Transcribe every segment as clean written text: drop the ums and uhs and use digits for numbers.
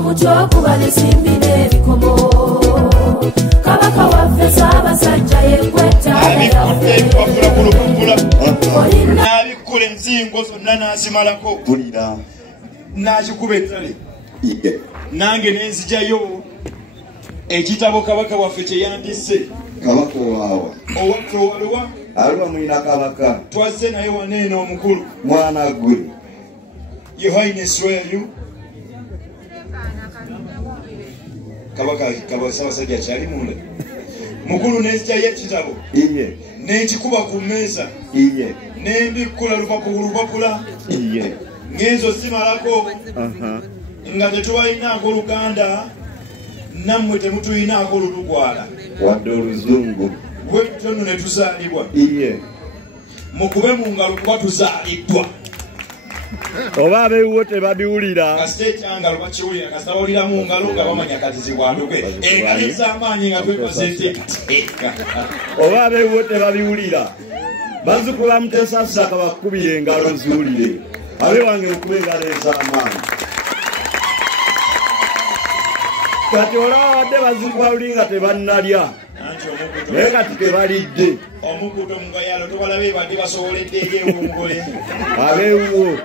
omutyo kuba n'ensimbi n'ebikomo kabaka waffe Ssaabasajja yekwetta n'abikkula ensingo zonna n'azimalako n'akikuba ettale nange n'enzijayo ekitabo kabaka waffe kye yandisse kabaka owaawa owaffe owaliwa aliwa mwina kabaka twazze naye waneeno omukulu mwana gwe Your Highness weeyo kabaka Ssaabasajja kyali munda mukulu n'ezijayo ekitabo iye n'ekikuba ku mmeeza iye n'embikkula lupapula iye ng'enzo zimalako nga tetubalinaako Luganda nammwe temutuyinaako Lulugwala wadde oluzungu bwe tutyo nno ne tuzaalibwa iye mukube mu ngalo kuba tuzaaliddwa oba abeewo tebabiwulira kasita ekyangalo bakiwulira kasita bawulira mu ngalo nga bamanya katizibwanduke engalo ez'amaanyi nga twebaza enteekateeka oba abeewo tebabiwulira bazzukulu ba Mutesa Saka bakubire engalo ziwulire abe wange mukube engalo ez'amaanyi kati olawadde bazzukulu bawuli nga tebannalya naye kati tebalidde omukuto mugayalo tobalabe badde basoboledde eri ewongole abeewo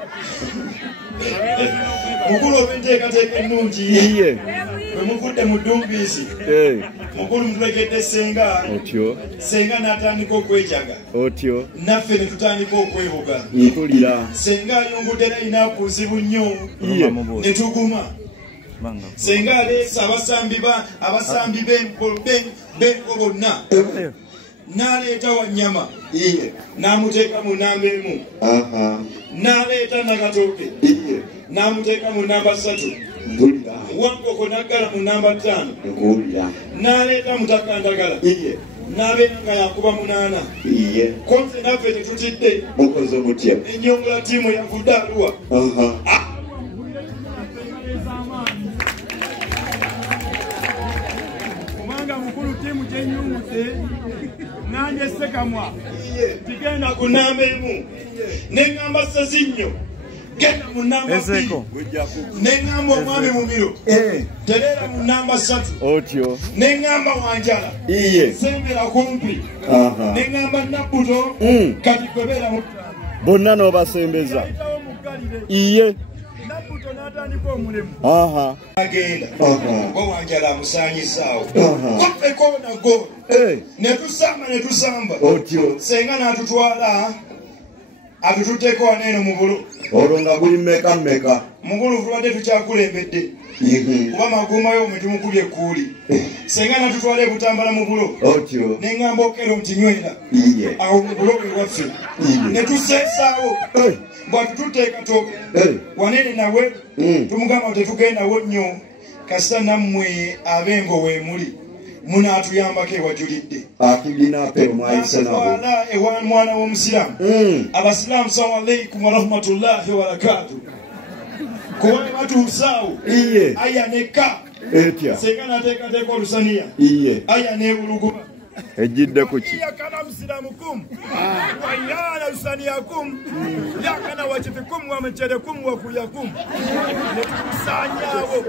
mukulu olw'enteekateeka ennungi iye bwe muvudde mu ddumbiisi mukulu mutulekedde senga n'atandika okwejaga otyo naffe ne tutandika okwebuga mpulira senga ayungudde nayina kuzibu nnyo ne tuguma senga aleese abasambi b'engo bonna n'aleeta Wanyama n'amuteeka mu nnamba emu n'aleeta Nakatooke n'amuteeka mu nnamba 3 Wankoko n'aggala mu nnamba 5 n'aleeta Mutakandagala n'abeera nga yakuba 8 konse naffe tetutidde ennyongola ttiimu yavudde Arua kubanga mukulu ttiimu gyenyumuse nange Ssekamwa tigenda ku nnamba emu neŋŋamba Ssezinnyo genda mu nnamba 2 neŋŋamba Omwami Mumiro tereera mu nnamba 3 otyo neŋŋamba Wanjala sembera kumpi neŋŋamba Nabbuto kati kwebeera mu bonna n'obasembeza iye Nabbuto n'atandika omulimu agenda Wanjala amusaanyisaawo koppeko nago ne tusamba senga n'atutwala atututteko waneeno mu bulo olwo nga guli mmeka mukulu tulwadde tukyakulembedde kuba magumayo omwe tumukubye ekkuuli senga natutwala e Butambala mu bulo neŋŋamba Okero nti nywera awo mu bulo bwe waffe ne tuseesaawo bw'atututeeka tooke waneene nawe tumugamba tetugendawo nnyo kasita nammwe abengo weemuli munaatuyambako ewajulidde atwala ewa mwana w'omusiraamu abasiraamu salamu aleikum warahmatullahi wabarakatu kuba ne batuusaawo aya nekka senga nateekateeka olusaniya aya neebuluguma ejjidde ku ki yakana musiramukum wayana lusaniyakum yakana wakifikum wamecherekum wakuyakum netukusanyawo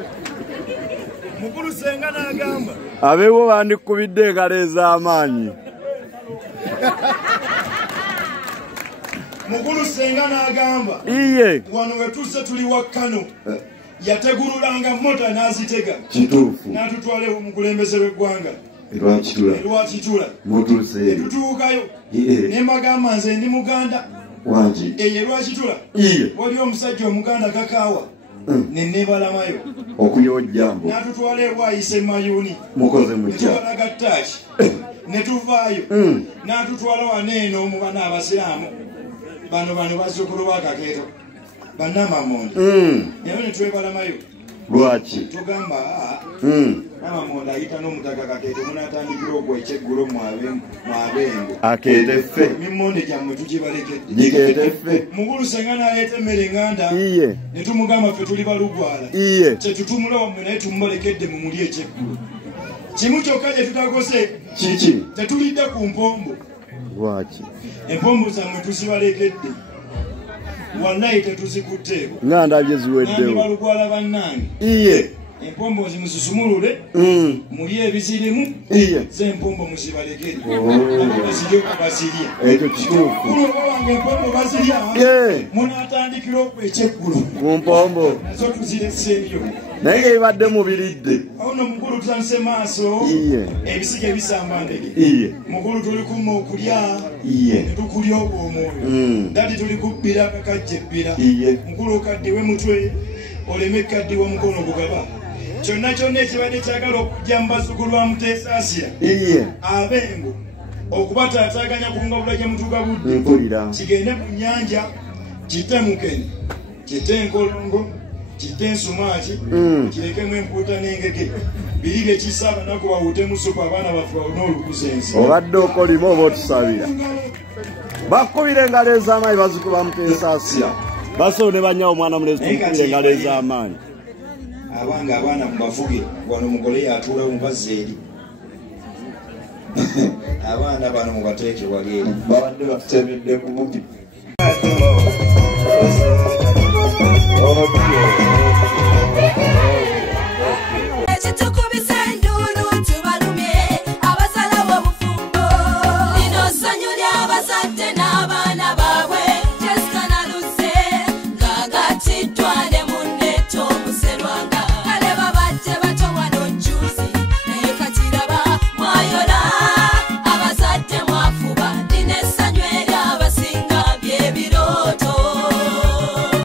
mukulu senga n'agamba abeewo bandikubidde engalo ez'amaanyi mukulu senga n'agamba iye wano wetuuse tuli wa Kano yategululanga mota n'azitega n'atutwala ewo mukulembeze w'eggwanga Lwakitula netutuukayo nembagamba nze ndi Muganda eyo Lwakitula waliwo omusajja Omuganda kakaawa nenebalamayo okuyojjambo n'atutwala ewayise Mayuni netubalaga ttaki netuvaayo n'atutwala waneeno mu bana abasiraamu bano bazzukulu ba Kakeeto bannamamonde naye netwebalamayo lwaki tugamba namamonde ayita n'omutaka Kakeeto munaatandikira ogwa ekyeggulo mwabengo akeete ffe mimonde gyammwe tugibalekedde gikeete ffe mukulu senga n'aleeta emmere enganda ne tumugamba ffe tuli balugwala kyetutumula wammwe naye tumubalekedde mu muli ekyeggulo kimu kyokka gye tutagose kiki tetulidde ku mpombo lwaki empombo zammwe tuzibalekedde wallahi tetuzikutteeko nga ndabye ziweddewo balugwala bannange empombo zimusumulule muli ebizirimu z'empombo muzibalekere bazirye okubazirya ekyo kituufu kunobawange empombo bazirya munaatandikira okwekyeggulu ku mpombo nazo tuzirese ebyo naye ng'ebibadde mubiridde awo no mukulu tutandise maaso ebisige bisamba ndege mukulu tuli kuma okulya netukulya obwomwoyo dati tuli kubbira kakajjebbira mukulu okaddiwe mutwe oleme kaddiwa mukono gugaba kyonna kyonna ekibadde kyagala okujja mu bazzukulu ba Muteesa Asia abengo okubataataaganya ku ngabula gye mutuuka budde kigende mu nnyanja kitte mukene kitte enkolongo kitte ensumaaki kirekemu empuuta n'engege biri bye kisa abanaku bawutemu supu abaana baffe bawone olukusensi obadde okolima oba otusabira bakubira engalo ez'amaanyi bazzukulu ba Muteesa Asia basobo ne banyawo omwana mulezi tukubira engalo ez'amaanyi abange abaana mubavuge wano mugole yatuula mubazza eri abaana bano mubateeke wali eri babadde batusebedde ku bugi ekitukubisa enduulu tubalumye abasalawo obufumbo lino ssanyu ly'abazadde na